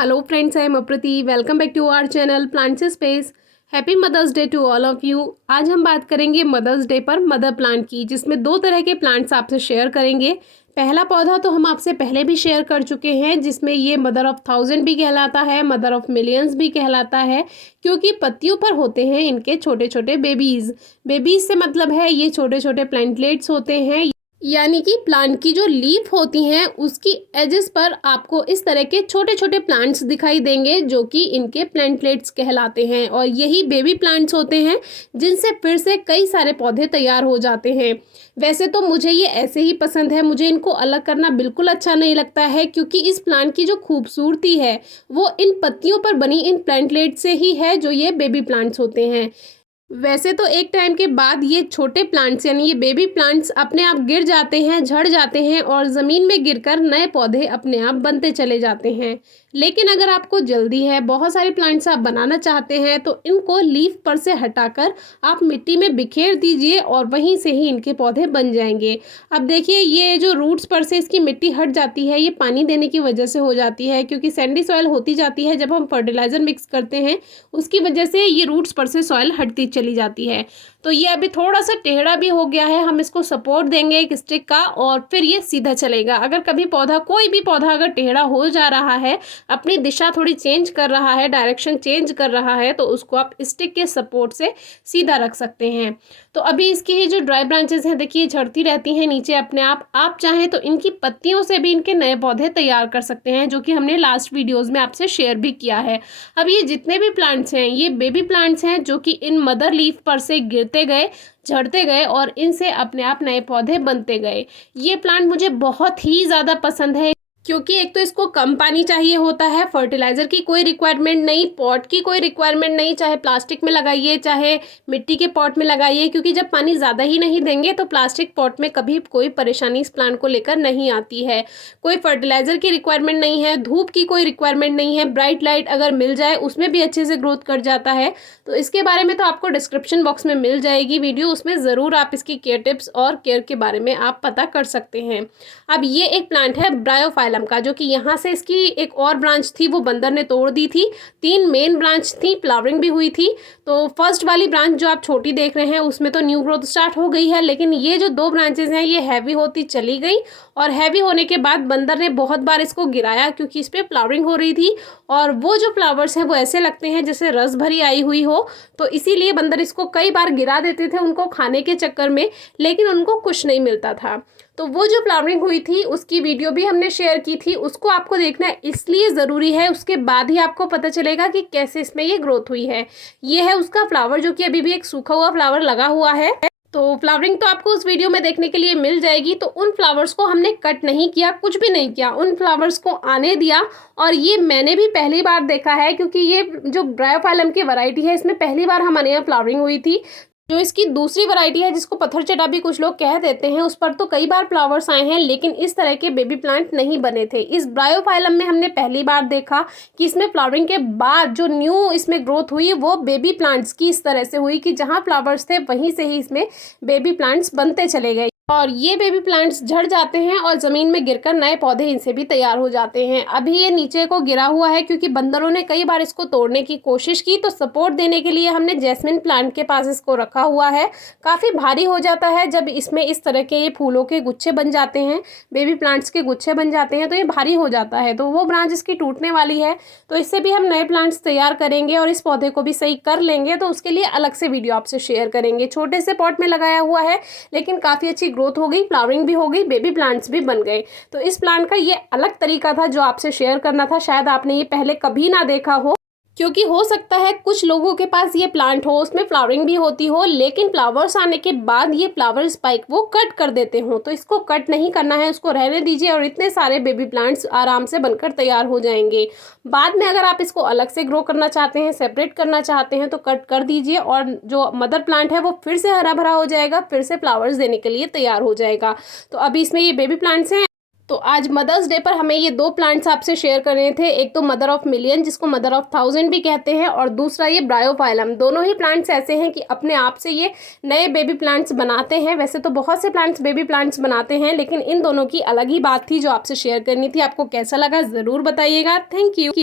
Hello friends, I am Apriti. Welcome back to our channel plants space. Happy mother's day to all of you. आज हम बात करेंगे mother's day पर mother plant की, जिसमें दो तरह के प्लांट्स आपसे शेयर करेंगे। पहला पौधा तो हम आपसे पहले भी शेयर कर चुके हैं, जिसमें ये मदर ऑफ 1000 भी कहलाता है, मदर ऑफ मिलियंस भी कहलाता है, क्योंकि पत्तियों पर होते हैं इनके छोटे छोटे बेबीज। बेबीज से मतलब है ये छोटे छोटे प्लांटलेट्स होते हैं, यानी कि प्लांट की जो लीफ होती हैं उसकी एजेस पर आपको इस तरह के छोटे छोटे प्लांट्स दिखाई देंगे, जो कि इनके प्लांटलेट्स कहलाते हैं। और यही बेबी प्लांट्स होते हैं जिनसे फिर से कई सारे पौधे तैयार हो जाते हैं। वैसे तो मुझे ये ऐसे ही पसंद है, मुझे इनको अलग करना बिल्कुल अच्छा नहीं लगता है, क्योंकि इस प्लांट की जो खूबसूरती है वो इन पत्तियों पर बनी इन प्लांटलेट से ही है, जो ये बेबी प्लांट्स होते हैं। वैसे तो एक टाइम के बाद ये छोटे प्लांट्स यानी ये बेबी प्लांट्स अपने आप गिर जाते हैं, झड़ जाते हैं और ज़मीन में गिरकर नए पौधे अपने आप बनते चले जाते हैं। लेकिन अगर आपको जल्दी है, बहुत सारे प्लांट्स आप बनाना चाहते हैं, तो इनको लीफ पर से हटाकर आप मिट्टी में बिखेर दीजिए और वहीं से ही इनके पौधे बन जाएंगे। अब देखिए, ये जो रूट्स पर से इसकी मिट्टी हट जाती है, ये पानी देने की वजह से हो जाती है, क्योंकि सैंडी सॉइल होती जाती है जब हम फर्टिलाइज़र मिक्स करते हैं, उसकी वजह से ये रूट्स पर से सॉइल हटती चली जाती है। तो ये अभी थोड़ा सा टेढ़ा भी हो गया है, हम इसको सपोर्ट देंगे एक स्टिक का और फिर ये सीधा चलेगा। अगर कभी पौधा, कोई भी पौधा अगर टेढ़ा हो जा रहा है, अपनी दिशा थोड़ी चेंज कर रहा है, डायरेक्शन चेंज कर रहा है, तो उसको आप स्टिक के सपोर्ट से सीधा रख सकते हैं। तो अभी इसकी ये जो ड्राई ब्रांचेस हैं, देखिए झड़ती रहती हैं नीचे अपने आप चाहें तो इनकी पत्तियों से भी इनके नए पौधे तैयार कर सकते हैं, जो कि हमने लास्ट वीडियोज़ में आपसे शेयर भी किया है। अब ये जितने भी प्लांट्स हैं ये बेबी प्लांट्स हैं, जो कि इन मदर लीफ पर से गिरते गए, झड़ते गए और इनसे अपने आप नए पौधे बनते गए। ये प्लांट मुझे बहुत ही ज़्यादा पसंद है, क्योंकि एक तो इसको कम पानी चाहिए होता है, फर्टिलाइज़र की कोई रिक्वायरमेंट नहीं, पॉट की कोई रिक्वायरमेंट नहीं, चाहे प्लास्टिक में लगाइए चाहे मिट्टी के पॉट में लगाइए, क्योंकि जब पानी ज़्यादा ही नहीं देंगे तो प्लास्टिक पॉट में कभी कोई परेशानी इस प्लांट को लेकर नहीं आती है। कोई फर्टिलाइज़र की रिक्वायरमेंट नहीं है, धूप की कोई रिक्वायरमेंट नहीं है, ब्राइट लाइट अगर मिल जाए उसमें भी अच्छे से ग्रोथ कर जाता है। तो इसके बारे में तो आपको डिस्क्रिप्शन बॉक्स में मिल जाएगी वीडियो, उसमें ज़रूर आप इसकी केयर टिप्स और केयर के बारे में आप पता कर सकते हैं। अब ये एक प्लांट है ब्रायोफाइलम का, जो कि यहाँ से इसकी एक और ब्रांच थी वो बंदर ने तोड़ दी थी। 3 मेन ब्रांच थी, फ्लावरिंग भी हुई थी। तो फर्स्ट वाली ब्रांच जो आप छोटी देख रहे हैं उसमें तो न्यू ग्रोथ स्टार्ट हो गई है, लेकिन ये जो 2 ब्रांचेज हैं ये हैवी होती चली गई, और हैवी होने के बाद बंदर ने बहुत बार इसको गिराया, क्योंकि इस पर फ्लावरिंग हो रही थी और वो जो फ्लावर्स हैं वो ऐसे लगते हैं जैसे रस भरी आई हुई हो। तो इसीलिए बंदर इसको कई बार गिरा देते थे उनको खाने के चक्कर में, लेकिन उनको कुछ नहीं मिलता था। तो वो जो फ्लावरिंग हुई थी उसकी वीडियो भी हमने शेयर की थी, उसको आपको देखना इसलिए ज़रूरी है, उसके बाद ही आपको पता चलेगा कि कैसे इसमें ये ग्रोथ हुई है। ये है उसका फ्लावर, जो कि अभी भी एक सूखा हुआ फ्लावर लगा हुआ है। तो फ्लावरिंग तो आपको उस वीडियो में देखने के लिए मिल जाएगी। तो उन फ्लावर्स को हमने कट नहीं किया, कुछ भी नहीं किया, उन फ्लावर्स को आने दिया। और ये मैंने भी पहली बार देखा है, क्योंकि ये जो ब्रायोफाइलम की वैरायटी है इसमें पहली बार हमारे यहाँ फ्लावरिंग हुई थी। जो इसकी दूसरी वैरायटी है जिसको पत्थर चटा भी कुछ लोग कह देते हैं, उस पर तो कई बार फ्लावर्स आए हैं, लेकिन इस तरह के बेबी प्लांट नहीं बने थे। इस ब्रायोफाइलम में हमने पहली बार देखा कि इसमें फ्लावरिंग के बाद जो न्यू इसमें ग्रोथ हुई वो बेबी प्लांट्स की इस तरह से हुई कि जहाँ फ्लावर्स थे वहीं से ही इसमें बेबी प्लांट्स बनते चले गए। और ये बेबी प्लांट्स झड़ जाते हैं और ज़मीन में गिरकर नए पौधे इनसे भी तैयार हो जाते हैं। अभी ये नीचे को गिरा हुआ है क्योंकि बंदरों ने कई बार इसको तोड़ने की कोशिश की, तो सपोर्ट देने के लिए हमने जैस्मिन प्लांट के पास इसको रखा हुआ है। काफ़ी भारी हो जाता है जब इसमें इस तरह के ये फूलों के गुच्छे बन जाते हैं, बेबी प्लांट्स के गुच्छे बन जाते हैं, तो ये भारी हो जाता है। तो वो ब्रांच इसकी टूटने वाली है, तो इससे भी हम नए प्लांट्स तैयार करेंगे और इस पौधे को भी सही कर लेंगे। तो उसके लिए अलग से वीडियो आपसे शेयर करेंगे। छोटे से पॉट में लगाया हुआ है, लेकिन काफ़ी अच्छी ग्रोथ हो गई, फ्लावरिंग भी हो गई, बेबी प्लांट्स भी बन गए। तो इस प्लांट का ये अलग तरीका था जो आपसे शेयर करना था। शायद आपने ये पहले कभी ना देखा हो, क्योंकि हो सकता है कुछ लोगों के पास ये प्लांट हो, उसमें फ्लावरिंग भी होती हो, लेकिन फ्लावर्स आने के बाद ये फ्लावर स्पाइक वो कट कर देते हो। तो इसको कट नहीं करना है, उसको रहने दीजिए और इतने सारे बेबी प्लांट्स आराम से बनकर तैयार हो जाएंगे। बाद में अगर आप इसको अलग से ग्रो करना चाहते हैं, सेपरेट करना चाहते हैं, तो कट कर दीजिए और जो मदर प्लांट है वो फिर से हरा भरा हो जाएगा, फिर से फ्लावर्स देने के लिए तैयार हो जाएगा। तो अभी इसमें ये बेबी प्लांट्स हैं। तो आज मदर्स डे पर हमें ये 2 प्लांट्स आपसे शेयर करने थे। एक तो मदर ऑफ मिलियन जिसको मदर ऑफ 1000 भी कहते हैं, और दूसरा ये ब्रायोफाइलम। दोनों ही प्लांट्स ऐसे हैं कि अपने आप से ये नए बेबी प्लांट्स बनाते हैं। वैसे तो बहुत से प्लांट्स बेबी प्लांट्स बनाते हैं, लेकिन इन दोनों की अलग ही बात थी जो आपसे शेयर करनी थी। आपको कैसा लगा ज़रूर बताइएगा। Thank you.